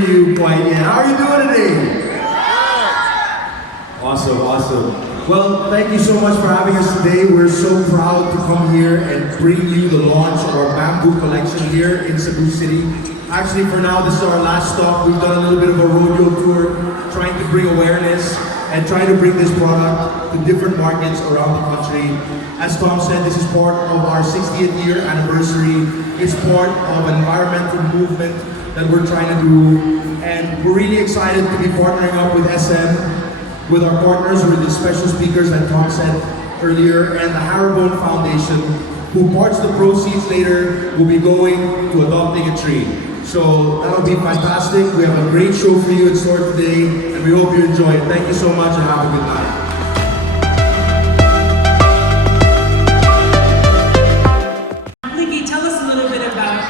hear you quite yet. How are you doing today? Awesome, awesome. Well, thank you so much for having us today. We're so proud to come here and bring you the launch of our bamboo collection here in Cebu City. Actually, for now, this is our last stop. We've done a little bit of a rodeo tour, trying to bring awareness and trying to bring this product to different markets around the country. As Tom said, this is part of our 60th year anniversary. It's part of an environmental movement that we're trying to do. And we're really excited to be partnering up with SM, with our partners, with the special speakers that Tom said earlier, and the Harrowbone Foundation, who parts of the proceeds later will be going to adopting a tree. So that'll be fantastic. We have a great show for you in store today, and we hope you enjoy it. Thank you so much and have a good night. Blinky, tell us a little bit about,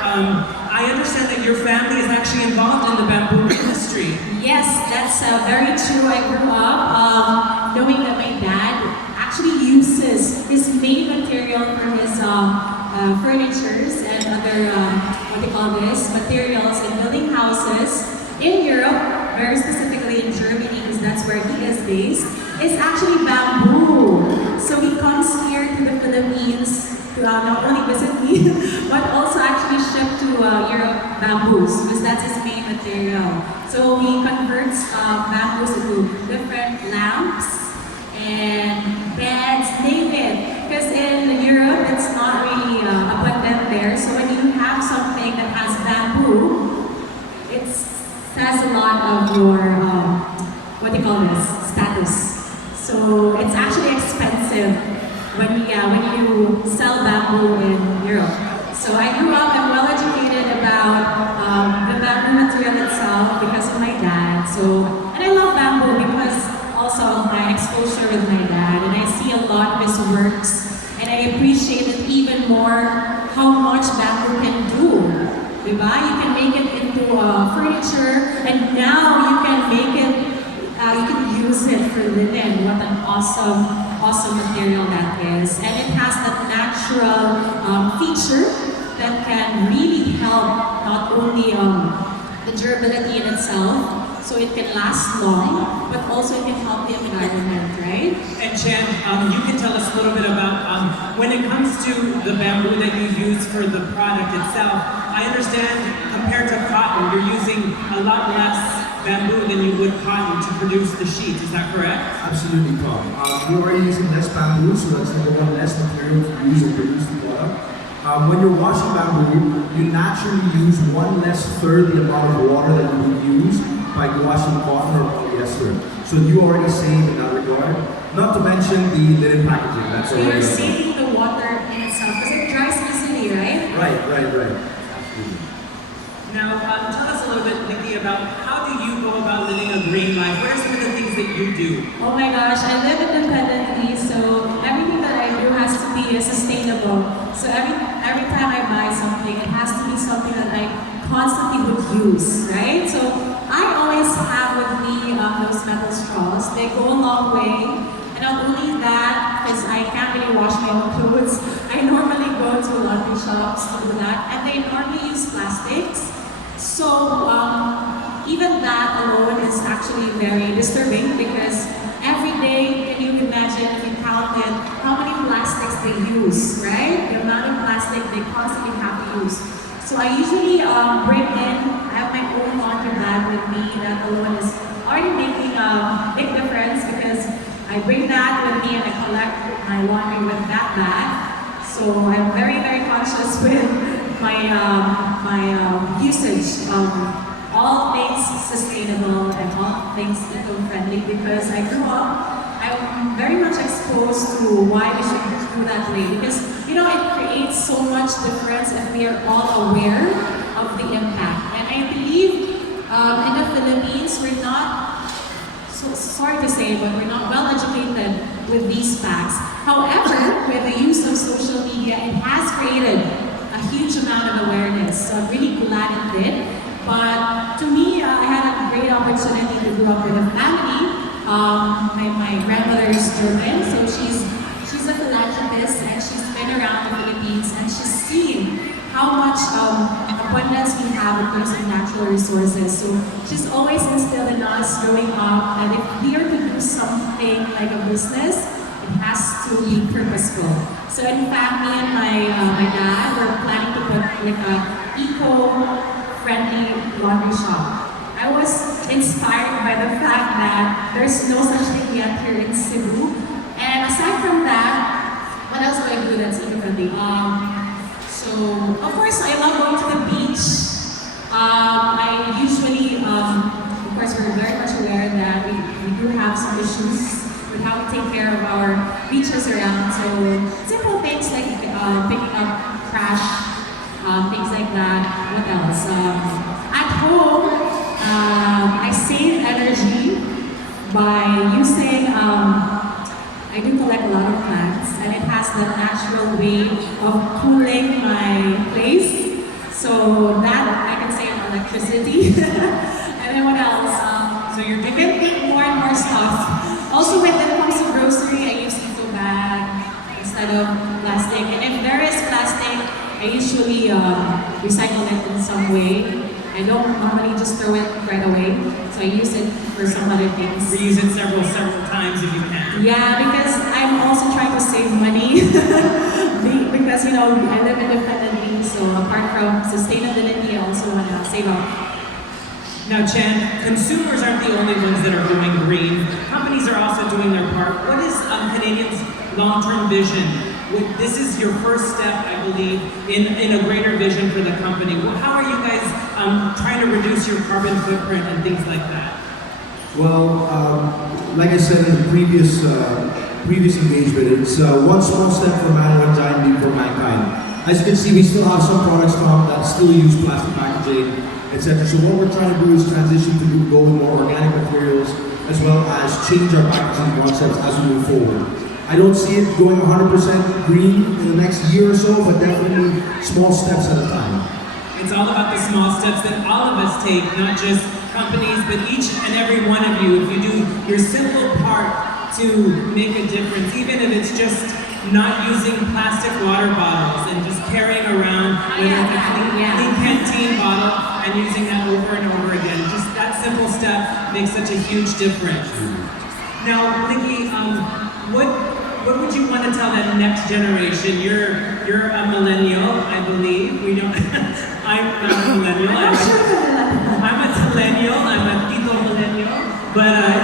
I understand that your family is actually involved in the bamboo industry. Yes, that's very true. I grew up knowing that my dad actually uses his main material for his furnitures and other, materials in building houses in Europe, very specifically in Germany, because that's where he is based, is actually bamboo. So he comes here to the Philippines to not only visit me, but also actually ship to Europe bamboos, because that's his main material. So he converts bamboos into different lamps and beds, name it. Because in Europe, it's not really abundant there. So when you have something that has bamboo, it says a lot of your, status. So it's actually expensive when you sell bamboo in Europe. So I grew up and well educated about the bamboo material itself because of my dad. And I love bamboo because also of my exposure with my dad, and I see a lot of his works, and I appreciate it even more how much bamboo can do. Diba? You can make it into furniture, and now you can make it, you can use it for linen. What an awesome material that is. And it has that natural feature that can really help not only the durability in itself, so it can last long, but also it can help the environment, right? And Chand, you can tell us a little bit about, when it comes to the bamboo that you use for the product itself, I understand compared to cotton, you're using a lot less bamboo than you would cotton to produce the sheet, is that correct? Absolutely, Tom. We are using less bamboo, so that's number one, less material to use and produce the product. When you're washing bamboo, you naturally use 1/3 the amount of water that you would use by washing cotton or polyester. So you already save in that regard. Not to mention the linen packaging. That's so you're saving the water in itself because it dries easily, right? Right. Absolutely. Now, tell us a little bit, Blinky, about how do you go about living a green life? What are some of the things that you do? Oh my gosh, I live independently, so everything that I do has to be sustainable. So every time I buy something, it has to be something that I constantly would use, right? So I always have with me those metal straws. They go a long way. And not only that, because I can't really wash my own clothes, I normally go to laundry shops to do that, and they normally use plastics. So even that alone is actually very disturbing because every day, can you imagine if you counted how many plastics they use, right? The amount of plastic they constantly have to use. So I usually bring in, I have my own laundry bag with me that alone is already making a big difference because I bring that with me and I collect my laundry with that bag. So I'm very, very conscious with my usage of all things sustainable and all things eco-friendly because I grew up, I'm very much exposed to why we should do that way because, it creates so much difference if we are all aware of the impact. And I believe in the Philippines, we're not, so sorry to say, but we're not well educated with these facts. However, with the use of social media, it has created a huge amount of awareness. So I'm really glad it did. But to me, I had a great opportunity to grow up with a family. My grandmother is German, so she's a philanthropist and she's been around the Philippines and she's seen how much abundance we have in terms of natural resources. So she's always instilled in us growing up that if we are to do something like a business, it has to be purposeful. So in fact, me and my dad were planning to put like a eco-friendly laundry shop. I was inspired by the fact that there's no such thing yet here in Cebu. And aside from that, what else do I do that's eco-friendly? So, of course, I love going to the beach. I usually, of course, we're very much aware that we do have some issues with how we take care of our beaches around. So, simple things like picking up trash, things like that. What else? At home, I save energy by using, I do collect a lot of plants, and it has the natural way of cooling my place. So that I can save electricity. And then what else? So you're I can think more and more stuff. Also, when it comes to grocery, I use eco bag instead of plastic. And if there is plastic, I usually recycle it in some way. I don't normally just throw it right away, so I use it for some other things. Reuse it several times if you can. Yeah, because I'm also trying to save money. Because, you know, I live independently, so apart from sustainability, I also want to save up. Now, Chand, consumers aren't the only ones that are going green. Companies are also doing their part. What is Canadians' long-term vision? This is your first step, I believe, in a greater vision for the company. How are you guys trying to reduce your carbon footprint and things like that? Well, like I said in the previous engagement, it's one small step for man, one giant leap for mankind. As you can see, we still have some products that still use plastic packaging, etc. So what we're trying to do is transition to go with more organic materials, as well as change our packaging concepts as we move forward. I don't see it going 100% green in the next year or so, but definitely small steps at a time. It's all about the small steps that all of us take, not just companies, but each and every one of you. If you do your simple part to make a difference, even if it's just not using plastic water bottles and just carrying around whether it's a clean canteen bottle and using that over and over again. Just that simple step makes such a huge difference. Now, Blinky, what would you want to tell that next generation? You're a millennial, I believe. We don't. I'm not a millennial. I'm a millennial. I'm a tito millennial. But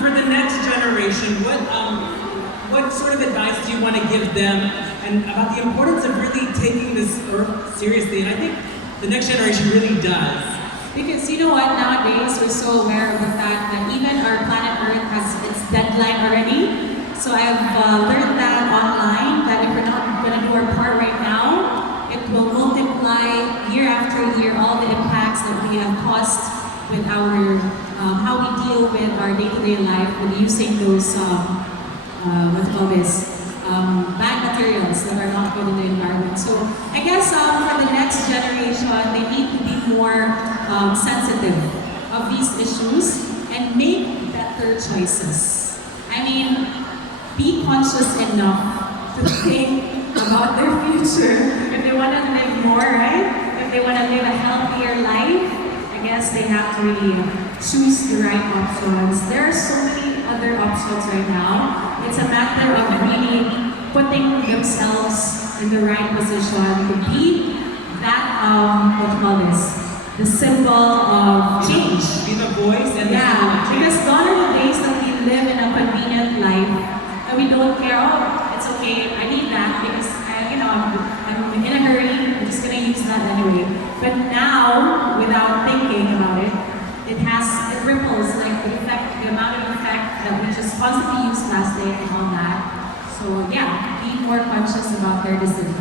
for the next generation, what sort of advice do you want to give them, and about the importance of really taking this Earth seriously? And I think the next generation really does. Because you know what, nowadays we're so aware of the fact that even our planet Earth has its deadline already. So I've learned that online, that if we're not going to do our part right now, it will multiply year after year all the impacts that we have caused with our, how we deal with our day-to-day life with using those, bad materials that are not good in the environment. So I guess for the next generation, they need to be more sensitive of these issues and make better choices. I mean, be conscious enough to think about their future. If they want to live more, right? If they want to live a healthier life, I guess they have to really choose the right options. There are so many other options right now. It's a matter of really putting themselves in the right position to be that, the symbol of change. Be the voice and because gone are the days that we live in a convenient life and we don't care, it's okay, I need that because I'm in a hurry, I'm just gonna use that anyway. But now, without thinking about it, it ripples, like the amount of effect that we just constantly use plastic and all that. So be more conscious about their decisions.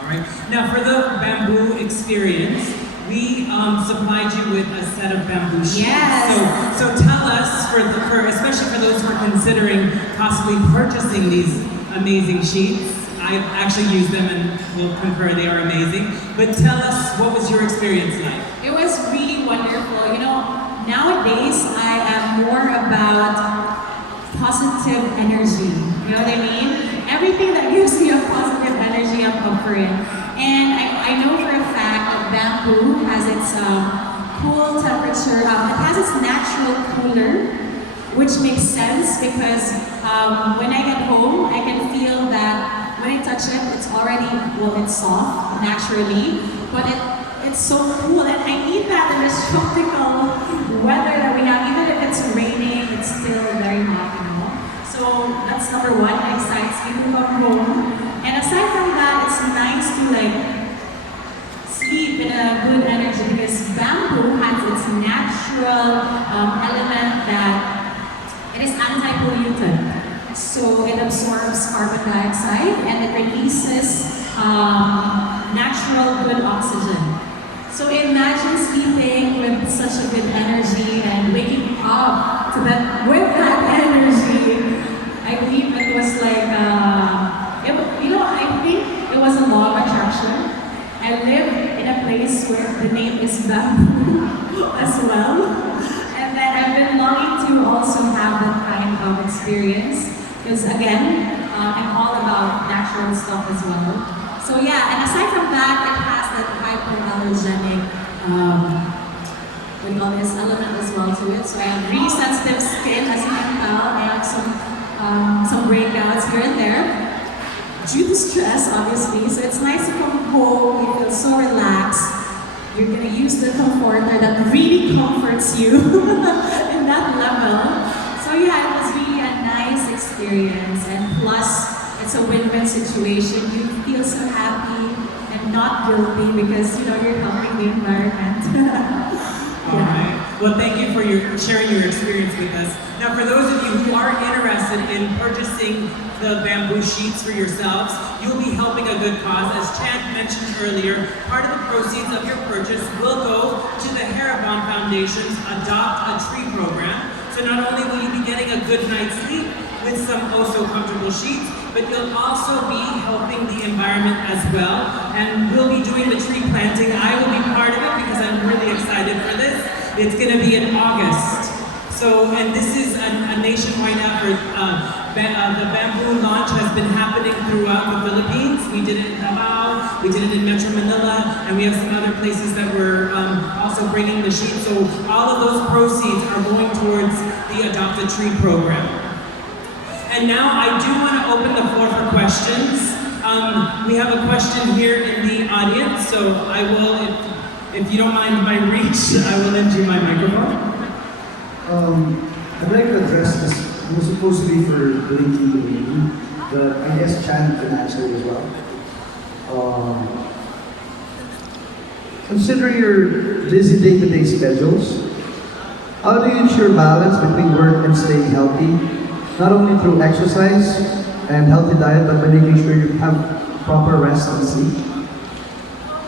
All right. Now, for the bamboo experience, we supplied you with a set of bamboo sheets. Yes. So tell us, especially for those who are considering possibly purchasing these amazing sheets. I've actually used them and will concur they are amazing. But tell us, what was your experience like? It was really wonderful. You know, nowadays I am more about positive energy. You know what I mean? Everything that gives me a positive energy, I'm up for it. And I know for a fact that bamboo has its cool temperature, it has its natural cooler, which makes sense because when I get home, I can feel that when I touch it, it's already, well, it's soft naturally, but it's so cool, and I need that in this tropical weather that we have. Even if it's raining, it's still very hot, you know. So that's number one, it excites me to come home. And aside from that, it's nice to like sleep in a good energy because bamboo has its natural element that it is anti-pollutant. So it absorbs carbon dioxide and it releases natural good oxygen. So imagine sleeping with such a good energy and waking up to that with that energy. I believe it was like, I think it was a law of attraction. I live in a place where the name is bamboo as well. And then I've been longing to also have that kind of experience. Because again, I'm all about natural stuff as well. So yeah, and aside from that, it has that hypoallergenic, what do you call this, element as well to it. So I have really sensitive skin, as you can tell. I have some breakouts here and there due to stress, obviously. So it's nice to come home, you feel so relaxed. You're gonna use the comforter that really comforts you in that level. So yeah, it was really a nice experience, and plus it's a win-win situation. You feel so happy and not guilty because you're helping the environment. All right. Well, thank you for sharing your experience with us. Now, for those of you who are interested in purchasing the bamboo sheets for yourselves, you'll be helping a good cause. As Chand mentioned earlier, part of the proceeds of your purchase will go to the Haribon Foundation's Adopt a Tree program. So not only will you be getting a good night's sleep with some also comfortable sheets, but you'll also be helping the environment as well. And we'll be doing the tree planting. I will be part of it because I'm really excited for this. It's gonna be in August. So, and this is a nationwide effort. The bamboo launch has been happening throughout the Philippines. We did it in Davao, we did it in Metro Manila, and we have some other places that we're also bringing the sheets. So all of those proceeds are going towards the Adopt a Tree program. And now I do want to open the floor for questions. We have a question here in the audience, so I will, if you don't mind my reach, I will lend you my microphone. I'd like to address this. It was supposed to be for Blinky, but I guess Chand can answer it as well. Considering your busy day-to-day schedules, how do you ensure balance between work and staying healthy? Not only through exercise and healthy diet, but by making sure you have proper rest and sleep?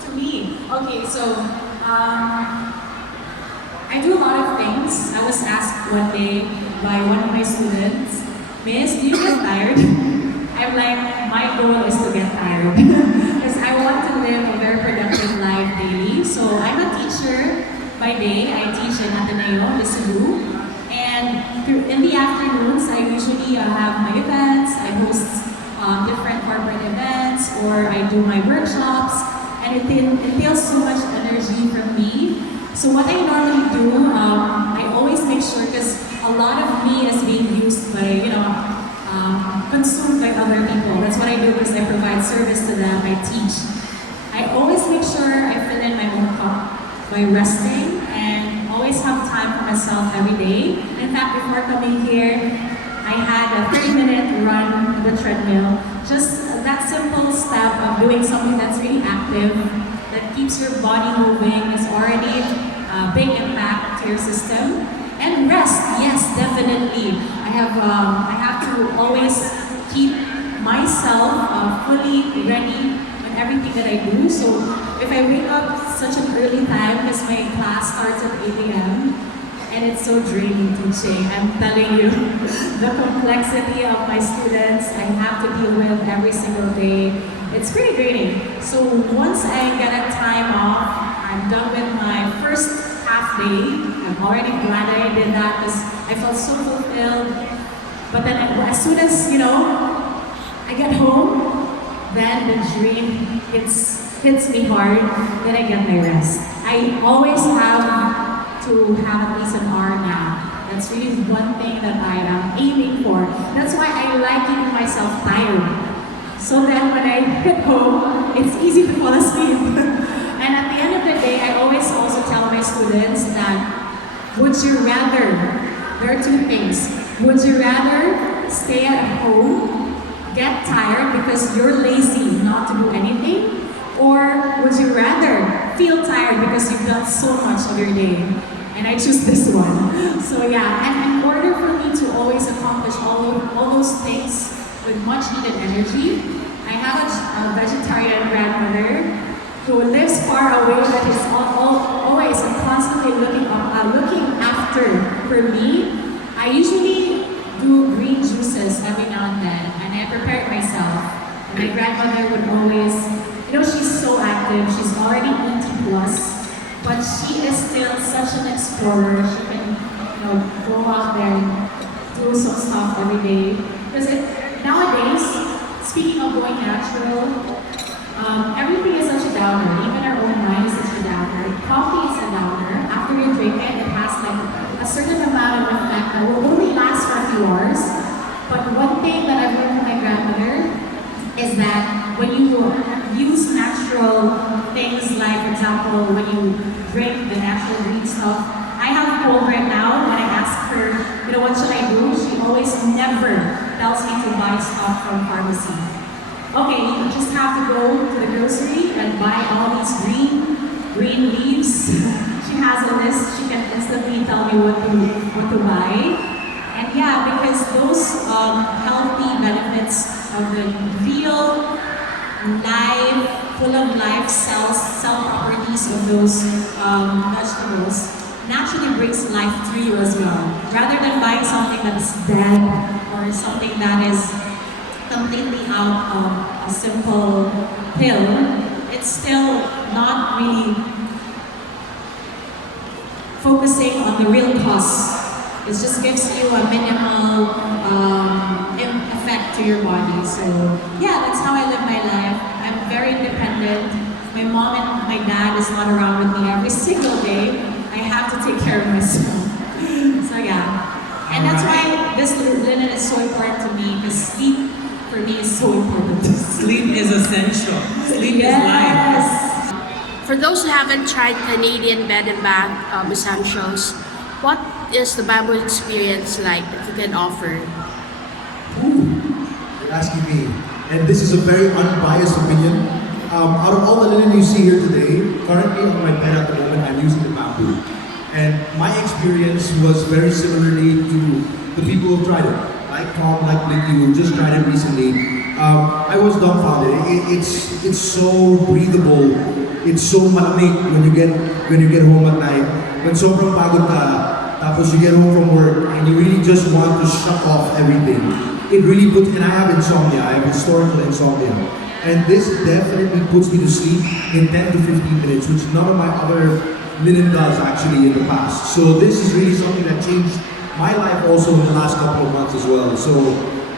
To me, okay, so I do a lot of things. I was asked one day by one of my students, Miss, do you get tired? I'm like, my goal is to get tired. Because I want to live a very productive life daily. So I'm a teacher by day. I teach in Atrium, Cebu. And in the afternoons, I usually have my events. I host different corporate events, or I do my workshops. And it entails so much energy from me. So what I normally do, I always make sure, because a lot of me is being used by, consumed by other people. That's what I do, because I provide service to them, I teach. I always make sure I fill in my own cup by resting and always have time for myself every day. In fact, before coming here, I had a 30-minute run on the treadmill. Just that simple step of doing something that's really active, that keeps your body moving, is already a big impact to your system. And rest, yes, definitely. I have to always keep myself fully ready in everything that I do. So if I wake up such an early time, because my class starts at 8 a.m. and it's so draining teaching, I'm telling you, the complexity of my students I have to deal with every single day. It's pretty draining. So once I get a time off, I'm done with my first half day. I'm already glad I did that because I felt so fulfilled. But then as soon as, I get home, then the dream hits hits me hard, then I get my rest. I always have to have at least an hour nap. That's really one thing that I am aiming for. That's why I like keeping myself tired. So that when I hit home, it's easy to fall asleep. And at the end of the day, I always also tell my students that, would you rather, there are two things. Would you rather stay at home, get tired because you're lazy not to do anything? Or would you rather feel tired because you've done so much of your day? And I choose this one. So yeah, and in order for me to always accomplish all those things with much needed energy, I have a vegetarian grandmother who lives far away that is always and constantly looking after for me. I usually do green juices every now and then, and I prepare it myself. And my grandmother would always, she's so active, she's already 80 plus, but she is still such an explorer. She can, go out there and do some stuff every day. Because nowadays, speaking of going natural, everything is such a downer. Even our own mind is such a downer. Coffee is a downer. After you drink it, it has like a certain amount of effect that will only last for a few hours. But one thing that I've learned from my grandmother is that when you use natural things, like for example, when you drink the natural green stuff, I have a cold right now. When I ask her, what should I do? She always never tells me to buy stuff from pharmacy. Okay, you just have to go to the grocery and buy all these green leaves. She has a list. She can instantly tell me what to buy. And yeah, because those healthy benefits of the real full of life cell properties of those vegetables naturally brings life to you as well. Rather than buying something that's dead or something that is completely out of a simple pill, it's still not really focusing on the real cause. It just gives you a minimal effect to your body. So yeah, that's how I live my life. I'm very independent. My mom and my dad is not around with me every single day. I have to take care of myself. So yeah. And that's why this linen is so important to me, because sleep for me is so important. Sleep is essential. Sleep is life. For those who haven't tried Canadian bed and bath essentials, what is the bamboo experience like that you can offer? Ooh, you're asking me. And this is a very unbiased opinion. Out of all the linen you see here today, currently on my bed at the moment, I'm using the bamboo. And my experience was very similarly to the people who tried it. Like Tom, like Blinky, who just tried it recently. I was dumbfounded. It's so breathable. It's so malamig when you get home at night. When sobrang pagod ka, tapos you get home from work and you really just want to shut off everything. It really puts, and I have insomnia. I have historical insomnia. And this definitely puts me to sleep in 10 to 15 minutes, which none of my other linen does actually in the past. So this is really something that changed my life also in the last couple of months as well. So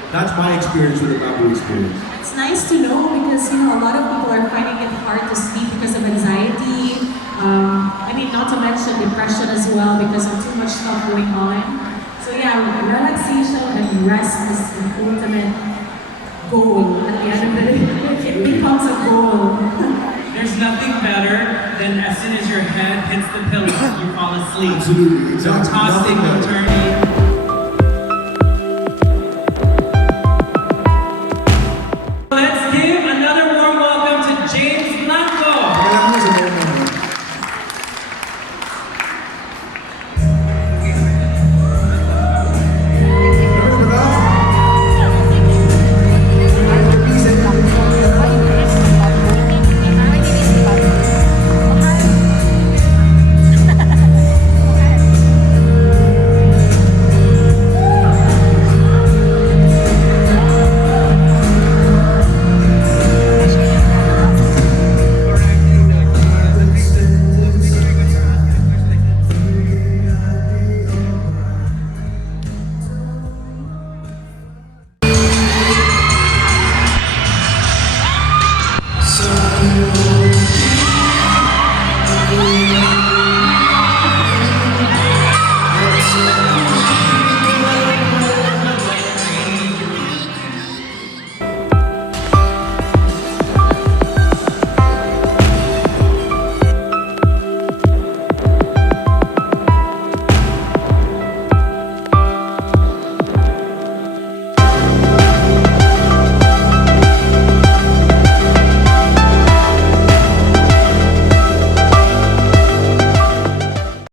that's my experience with the bamboo experience. It's nice to know because a lot of people are finding it hard to sleep because of anxiety. Not to mention depression as well because of too much stuff going on. So yeah, relaxation and rest is the ultimate goal at the end of the day. It becomes a goal. There's nothing better than as soon as your head hits the pillow, you fall asleep. Absolutely, No exactly. tossing, no turning.